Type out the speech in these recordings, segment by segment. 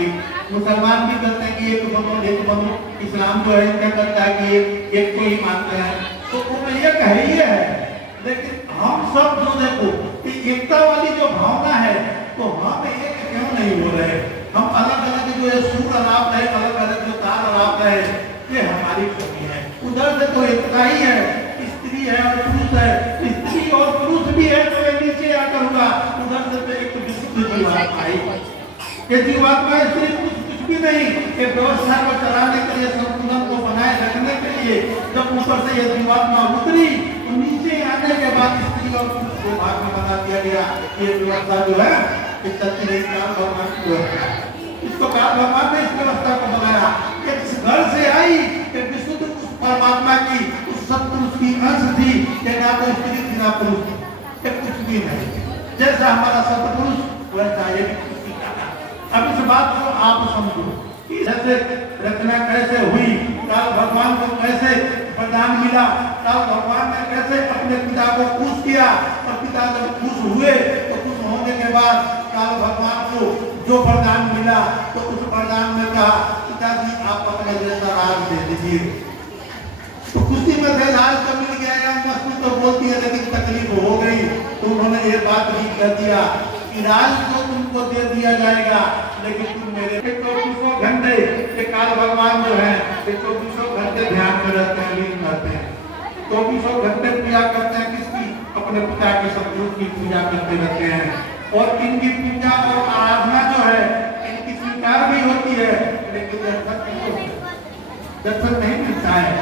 की। मुसलमान भी कहते हैं कि एक बनो। इस्लाम जो है क्या करता है कि एक को ही मानते हैं, तो वो एक है ही है। लेकिन हम सब जो देखो कि एकता वाली जो भावना है, तो हम एक क्यों नहीं हो रहे? हम अलग अलग जो ये सुर अलाप है, अलग अलग जो ताल अलाप है, ये हमारी कमी है। उधर से तो एकता ही है, स्त्री है और पुरुष है, स्त्री और पुरुष भी है, तो ये नीचे आकर हुआ। उधर से तो एक विशुद्ध जीवात्मा आई, ये जीवात्मा स्त्री कुछ भी नहीं, ये व्यवस्था को चलाने के लिए, संतुलन को बनाए रखने के लिए जब ऊपर से ये जीवात्मा उतरी, तो नीचे आने के बाद स्त्री और पुरुष को भाग में बना दिया गया। ये व्यवस्था जो है ये चलती रही, काल भगवान की व्यवस्था, इसको काल भगवान ने इस व्यवस्था को बनाया। इस घर से आई कि विशुद्ध उस परमात्मा की, उस सत्पुरुष की अंश थी, कि ना तो स्त्री थी ना पुरुष थी, ये कुछ भी नहीं। जैसा हमारा सत्पुरुष वैसा ये भी कुछ भी था। अब इस बात को आप समझो कि जैसे रचना कैसे हुई, काल भगवान को कैसे वरदान मिला, काल भगवान ने कैसे अपने पिता को खुश किया, और पिता जब खुश हुए तो खुश होने के बाद काल भगवान को जो वरदान मिला, तो उस वरदान में कहा, पिताजी आप अपने जैसा राज दे दीजिए। तो खुशी में थे, लाल तो मिल गया, या मस्ती तो बोलती है, लेकिन तकलीफ हो गई। तो उन्होंने ये बात भी कह दिया कि राज तो तुमको दे दिया जाएगा, लेकिन तुम मेरे 24 घंटे के काल भगवान जो है 24 घंटे ध्यान में रहते हैं, लीन रहते हैं, 24 घंटे पूजा करते हैं। किसकी? अपने पिता के सतपुरुष की पूजा करते रहते हैं। और इनकी पूजा और आराधना जो है इनकी स्वीकार भी होती है, लेकिन दर्शन नहीं मिलता है।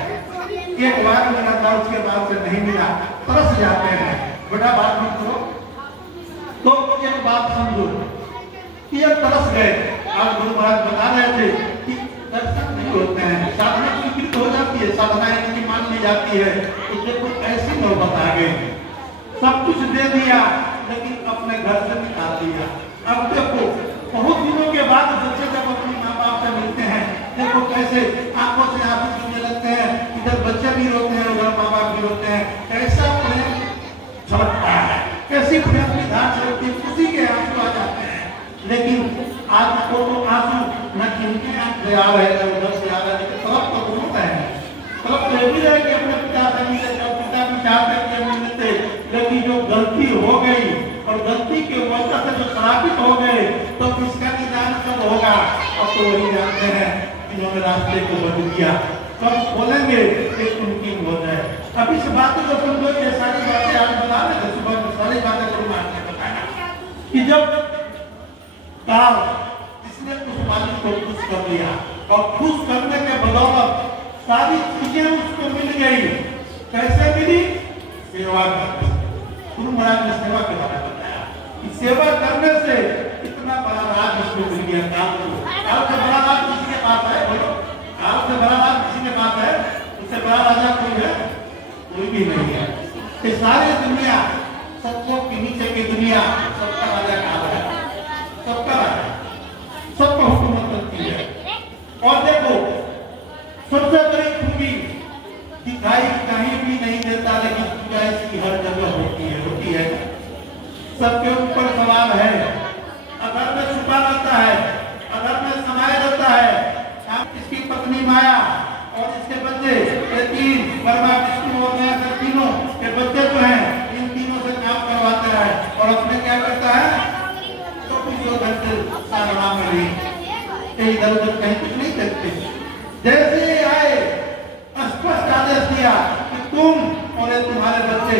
एक बार मिला था, उसके बाद से नहीं मिला, तरस जाते हैं। बड़ा बात मत करो, तो एक बात समझो कि ये तरस गए। आज गुरु महाराज बता रहे थे कि दर्शन नहीं होते हैं, साधना स्वीकृत हो जाती है, साधना इनकी मान ली जाती है। तो देखो ऐसी नौबत आ गई, सब कुछ दे दिया लेकिन अपने घर से निकाल दिया। अब देखो बहुत दिनों के बाद बच्चे जब अपने माँ बाप से मिलते हैं, देखो कैसे आंखों से आंसू गिरने लगते हैं, इधर बच्चे भी रोते हैं, उधर माँ बाप भी रोते हैं। कैसा प्रेम छलकता है, कैसी प्रेम की धार छलकती है, खुशी के आंसू आ जाते हैं। लेकिन आज को तो आंसू न किनके आंख से आ रहे हैं, उधर से आ रहे हैं, लेकिन तड़प तो दोनों है। तड़प तो भी है कि अपने पिता से मिले, जब पिता भी चाहते कि हम मिलते, लेकिन जो गलती हो गई और गलती के वजह से जो श्रापित हो गए, तो इसका निदान कब होगा? अब तो वही जानते हैं जिन्होंने रास्ते को बदल दिया। कब बोलेंगे एक उनकी हो जाए। अब इस बात को सुन लो, ये सारी बातें आज बता रहे थे, सुबह में सारी बातें गुरु महाराज ने बताया कि जब काल इसने उस मालिक को खुश कर लिया, और खुश करने के बदौलत सारी चीजें उसको मिल गई। कैसे मिली? सेवा करने। गुरु महाराज ने सेवा के बारे में बताया कि सेवा करने से इतना बड़ा राज उसको मिल गया। काल से बड़ा राज किसी के पास है? बोलो, काल से बड़ा राज किसी के पास है? उससे बड़ा राजा कोई है? कोई भी नहीं है। ये सारी दुनिया, सबको के नीचे की दुनिया, सबका राजा काल है, सबका राजा, सबका हुकूमत करती है। और देखो सबसे बड़ी खूबी, दिखाई कहीं भी नहीं देता, लेकिन पूजा इसकी हर जगह होती है। सबके ऊपर सवाल है, अगर में छुपा रहता है, अगर में समाया रहता है। इसकी पत्नी माया और इसके बच्चे, ये तीन, ब्रह्मा विष्णु और महेश, तीनों के बच्चे जो हैं, इन तीनों से काम करवाते हैं। और अपने क्या करता है? तो कुछ घंटे साधना में भी इधर उधर कहीं कुछ नहीं करते। जैसे आए स्पष्ट आदेश दिया कि तुम और तुम्हारे बच्चे